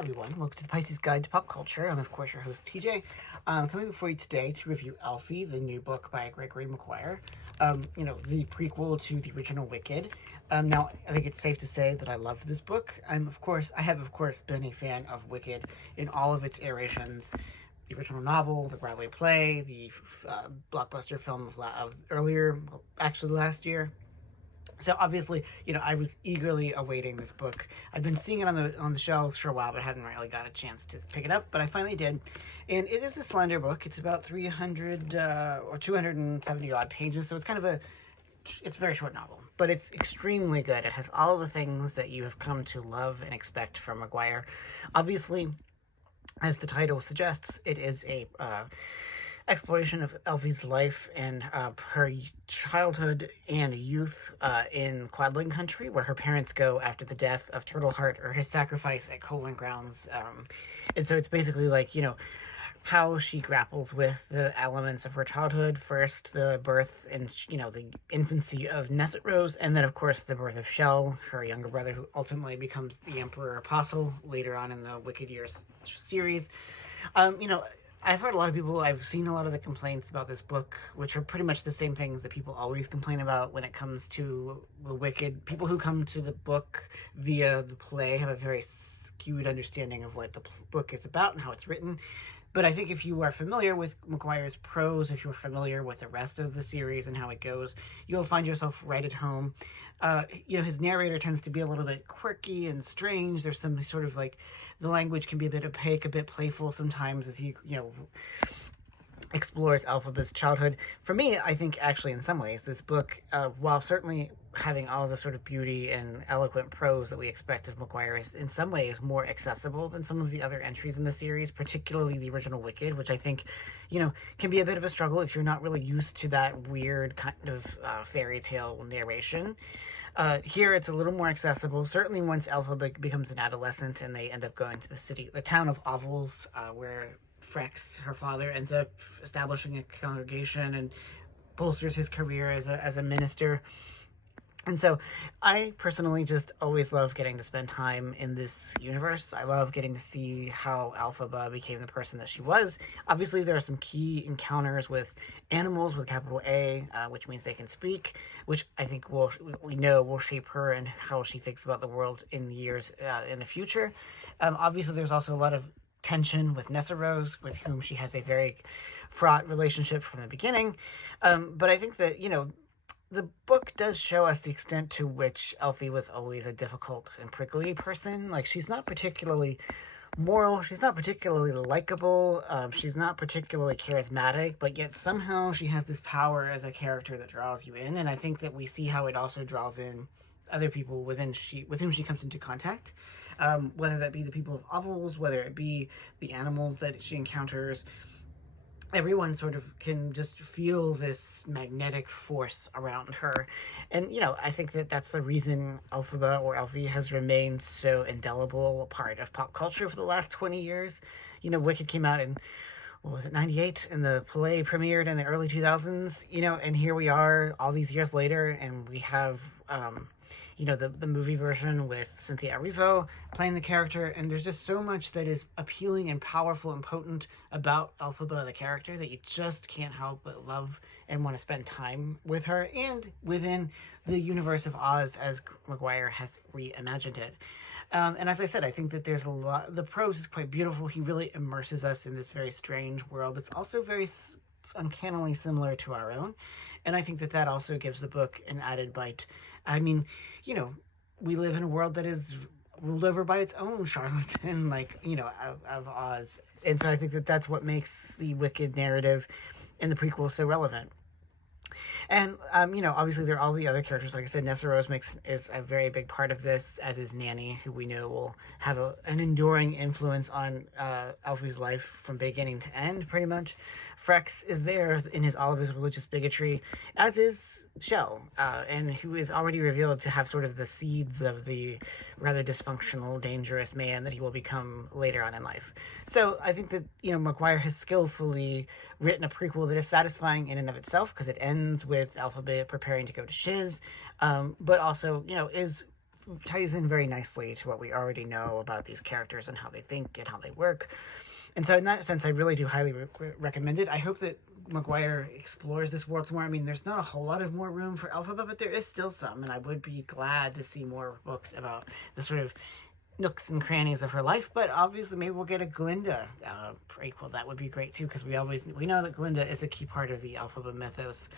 everyone, welcome to the Pisces Guide to Pop Culture. I'm of course your host TJ. Coming before you today to review Elphie, the new book by Gregory Maguire. The prequel to the original Wicked. Now, I think it's safe to say that I loved this book. I have of course been a fan of Wicked in all of its iterations. The original novel, the Broadway play, the blockbuster film of earlier, actually last year. So obviously, I was eagerly awaiting this book. I've been seeing it on the shelves for a while, but hadn't really got a chance to pick it up. But I finally did, and it is a slender book. It's about 300 or 270 odd pages, so it's a very short novel, but it's extremely good. It has all of the things that you have come to love and expect from Maguire. Obviously, as the title suggests, it is a exploration of Elphie's life and her childhood and youth in Quadling Country, where her parents go after the death of Turtleheart, or his sacrifice at Colwyn Grounds. And so it's basically like, how she grapples with the elements of her childhood. First, the birth and, the infancy of Nesset Rose, and then, of course, the birth of Shell, her younger brother, who ultimately becomes the Emperor Apostle later on in the Wicked Years series. I've heard I've seen a lot of the complaints about this book, which are pretty much the same things that people always complain about when it comes to the Wicked. People who come to the book via the play have a very skewed understanding of what the book is about and how it's written. But I think if you are familiar with Maguire's prose, if you're familiar with the rest of the series and how it goes, you'll find yourself right at home. His narrator tends to be a little bit quirky and strange. There's some sort of the language can be a bit opaque, a bit playful sometimes as he, explores Elphaba's childhood. For me, I think actually in some ways this book, while certainly having all the sort of beauty and eloquent prose that we expect of Maguire, is in some ways more accessible than some of the other entries in the series, particularly the original Wicked, which I think, can be a bit of a struggle if you're not really used to that weird kind of fairy tale narration. Here it's a little more accessible, certainly once Elphaba becomes an adolescent and they end up going to the town of Ovals, where Frex, her father, ends up establishing a congregation and bolsters his career as a minister. And so I personally just always love getting to spend time in this universe. I love getting to see how Elphaba became the person that she was. Obviously, there are some key encounters with animals with capital A, which means they can speak, which I think we know will shape her and how she thinks about the world in the years in the future. Obviously, there's also a lot of tension with Nesset Rose, with whom she has a very fraught relationship from the beginning. But I think that, the book does show us the extent to which Elphie was always a difficult and prickly person. She's not particularly moral, she's not particularly likable, she's not particularly charismatic, but yet somehow she has this power as a character that draws you in, and I think that we see how it also draws in other people with whom she comes into contact, whether that be the people of Ovals, whether it be the animals that she encounters. Everyone sort of can just feel this magnetic force around her. And, I think that that's the reason Elphaba, or Elphie, has remained so indelible a part of pop culture for the last 20 years. Wicked came out in, what was it, 98? And the play premiered in the early 2000s, and here we are all these years later, and we have, the movie version with Cynthia Erivo playing the character, and there's just so much that is appealing and powerful and potent about Elphaba, the character, that you just can't help but love and want to spend time with her, and within the universe of Oz as Maguire has reimagined it. And as I said, I think that there's a lot, the prose is quite beautiful. He really immerses us in this very strange world. It's also very uncannily similar to our own, and I think that that also gives the book an added bite. I mean, we live in a world that is ruled over by its own charlatan, of Oz. And so I think that that's what makes the Wicked narrative in the prequel so relevant. And, obviously there are all the other characters. Like I said, Nesset Rose is a very big part of this, as is Nanny, who we know will have an enduring influence on Elphie's life from beginning to end, pretty much. Frex is there in all of his religious bigotry, as is Shell, and who is already revealed to have sort of the seeds of the rather dysfunctional, dangerous man that he will become later on in life. So I think that, Maguire has skillfully written a prequel that is satisfying in and of itself, because it ends with Elphaba preparing to go to Shiz, but also, is ties in very nicely to what we already know about these characters and how they think and how they work. And so in that sense, I really do highly recommend it. I hope that Maguire explores this world some more. I mean, there's not a whole lot of more room for Elphaba, but there is still some, and I would be glad to see more books about the sort of nooks and crannies of her life. But obviously, maybe we'll get a Glinda prequel. That would be great too, because we know that Glinda is a key part of the Elphaba mythos,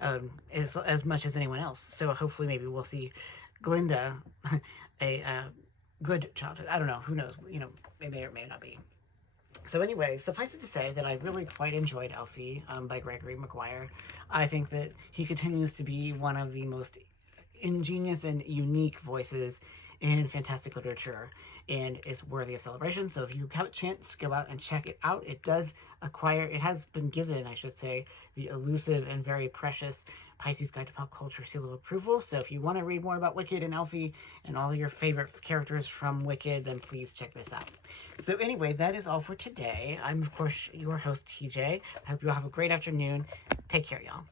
as much as anyone else. So hopefully, maybe we'll see Glinda a good childhood. I don't know. Who knows? You know, it may or may not be. So anyway, suffice it to say that I really quite enjoyed Elphie by Gregory Maguire. I think that he continues to be one of the most ingenious and unique voices in fantastic literature and is worthy of celebration. So if you have a chance, go out and check it out. It has been given, I should say, the elusive and very precious Pisces Guide to Pop Culture seal of approval. So if you want to read more about Wicked and Elphie and all of your favorite characters from Wicked, then please check this out. So anyway, that is all for today. I'm, of course, your host, TJ. I hope you all have a great afternoon. Take care, y'all.